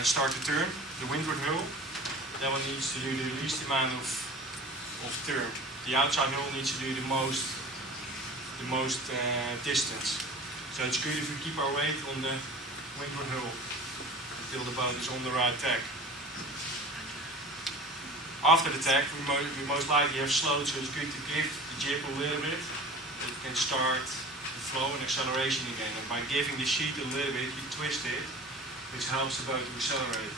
start to turn, the windward hull, that one needs to do the least amount of turn. The outside hull needs to do the most distance. So it's good if we keep our weight on the windward hull until the boat is on the right tack. After the tack, we most likely have slowed, so it's good to give the jib a little bit. It can start the flow and acceleration again. And by giving the sheet a little bit, you twist it, which helps the boat to accelerate.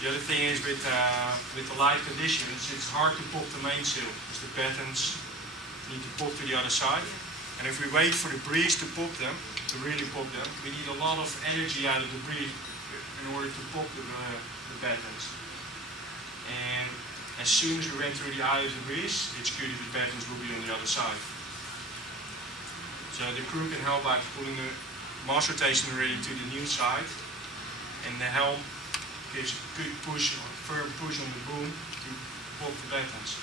The other thing is with the light conditions, it's hard to pop the mainsail because the battens need to pop to the other side. And if we wait for the breeze to pop them, to really pop them, we need a lot of energy out of the breeze in order to pop the battens. And as soon as we went through the eye of the breeze, it's good if the battens will be on the other side. So the crew can help by pulling the mast rotation ready to the new side, and the helm gives a good push, or firm push on the boom to pop the battens.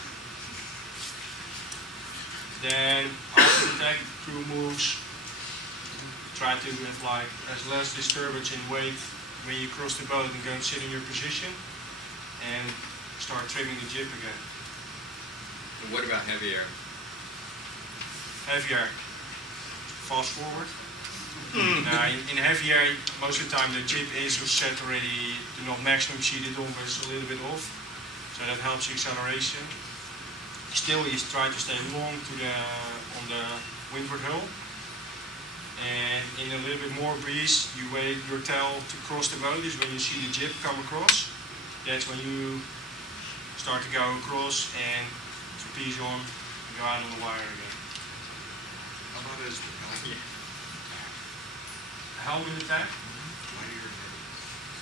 Then after the tack, the crew moves, try to have like as less disturbance in weight when you cross the boat and go and sit in your position, and start trimming the jib again. And what about heavy air? Heavy air, fast forward. In heavy air, most of the time the jib is set already to not maximum sheet it on, but it's a little bit off. So that helps the acceleration. Still, you try to stay long on the windward hull. And in a little bit more breeze, you wait your tail to cross the boat. Is when you see the jib come across. That's when you start to go across and trapeze on and go out on the wire again. How about as the helm? Yeah. Helm in the tack? Light air and heavy.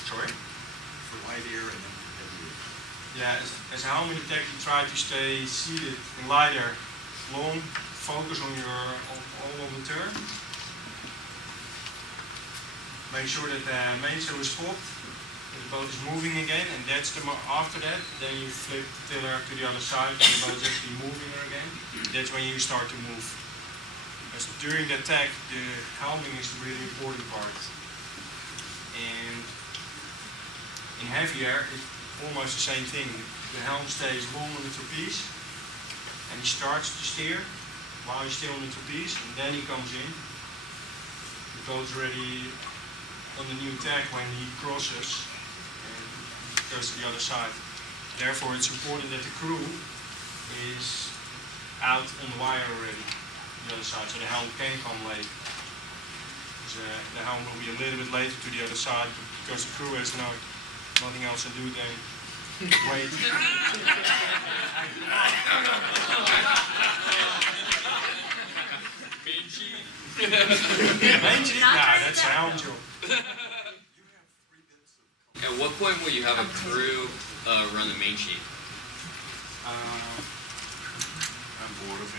Sorry? For light air and then for heavy air. Yeah, as a helm in the tack, you try to stay seated in light air, long, focus on all on the turn. Make sure that the mainsail is popped, that the boat is moving again, and that's after that, then you flip the tiller to the other side, and the boat is actually moving again. That's when you start to move. Because during the tack, the helming is the really important part. And in heavy air, it's almost the same thing. The helm stays long on the trapeze, and he starts to steer while he's still on the trapeze, and then he comes in. The boat's ready on the new tack when he crosses and goes to the other side. Therefore, it's important that the crew is out on the wire already on the other side, so the helm can come late. The helm will be a little bit later to the other side because the crew has nothing else to do than wait. Main sheet? Nah, that's a helm job. At what point will you have a crew run the main sheet? I'm bored of it.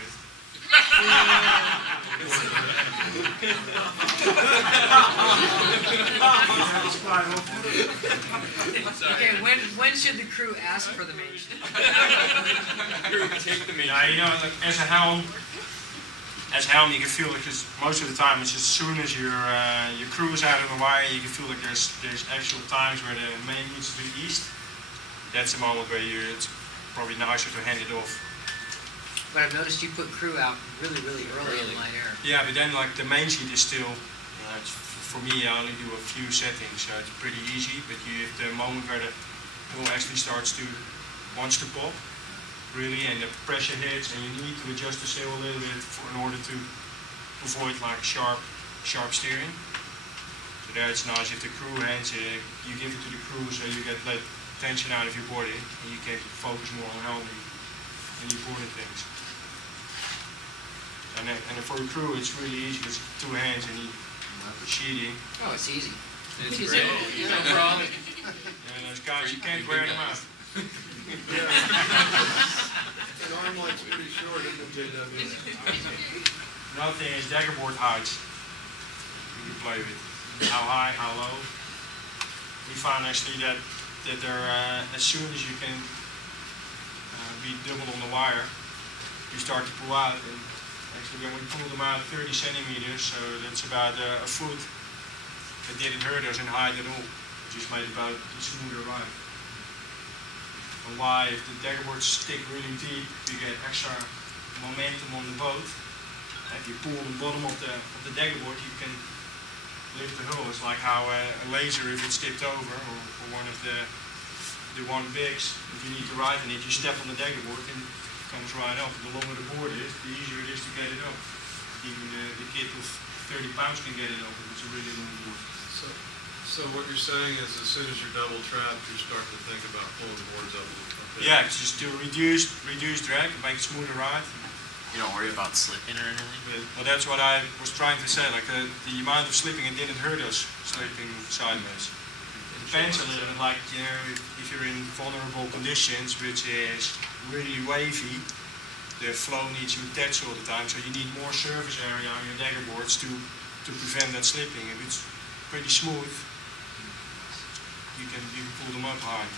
Okay, when should the crew ask for the main sheet? Take the main Yeah, sheet. you know, like, as a helm, you can feel it because most of the time it's just as soon as your crew is out on the wire, you can feel like there's actual times where the main needs to be east. That's the moment where it's probably nicer to hand it off. But I've noticed you put crew out really early in light air. Yeah, but then like the main sheet is still, for me I only do a few settings, so it's pretty easy, but you have the moment where the hull actually wants to pop, really, and the pressure hits, and you need to adjust the sail a little bit in order to avoid like sharp steering. So there it's nice if the crew hands it, you give it to the crew so you get that tension out of your body, and you can focus more on helming and the important things. And for the crew, it's really easy. It's two hands and sheeting. Oh, it's easy. It's Easy. great. No problem. And those guys, you can't wear them out. And arm length's pretty short in the JW. Another thing is daggerboard heights. You can play with how high, how low. We found actually that they're as soon as you can be doubled on the wire, you start to pull out. And actually, when we pulled them out 30 centimeters, so that's about a foot. It didn't hurt us in height at all. just made the boat a smoother ride. And why, if the dagger boards stick really deep, you get extra momentum on the boat. If you pull the bottom of the dagger board, you can lift the hull. It's like how a laser, if it's tipped over, or one of the one bigs, if you need to ride in it, you step on the dagger board and it comes right up. The longer the board is, the easier it is to get it up. Even the kid with 30 pounds can get it up if it's a really long board. So what you're saying is as soon as you're double trapped, you're starting to think about pulling the boards up a bit. Yeah, it's just to reduce drag, make a smoother ride. You don't worry about slipping or anything? Well, that's what I was trying to say. Like the amount of slipping, it didn't hurt us slipping sideways. It depends a little bit. Like if you're in vulnerable conditions, which is really wavy, the flow needs to attach all the time. So you need more surface area on your dagger boards to prevent that slipping. If it's pretty smooth, you can pull them up high.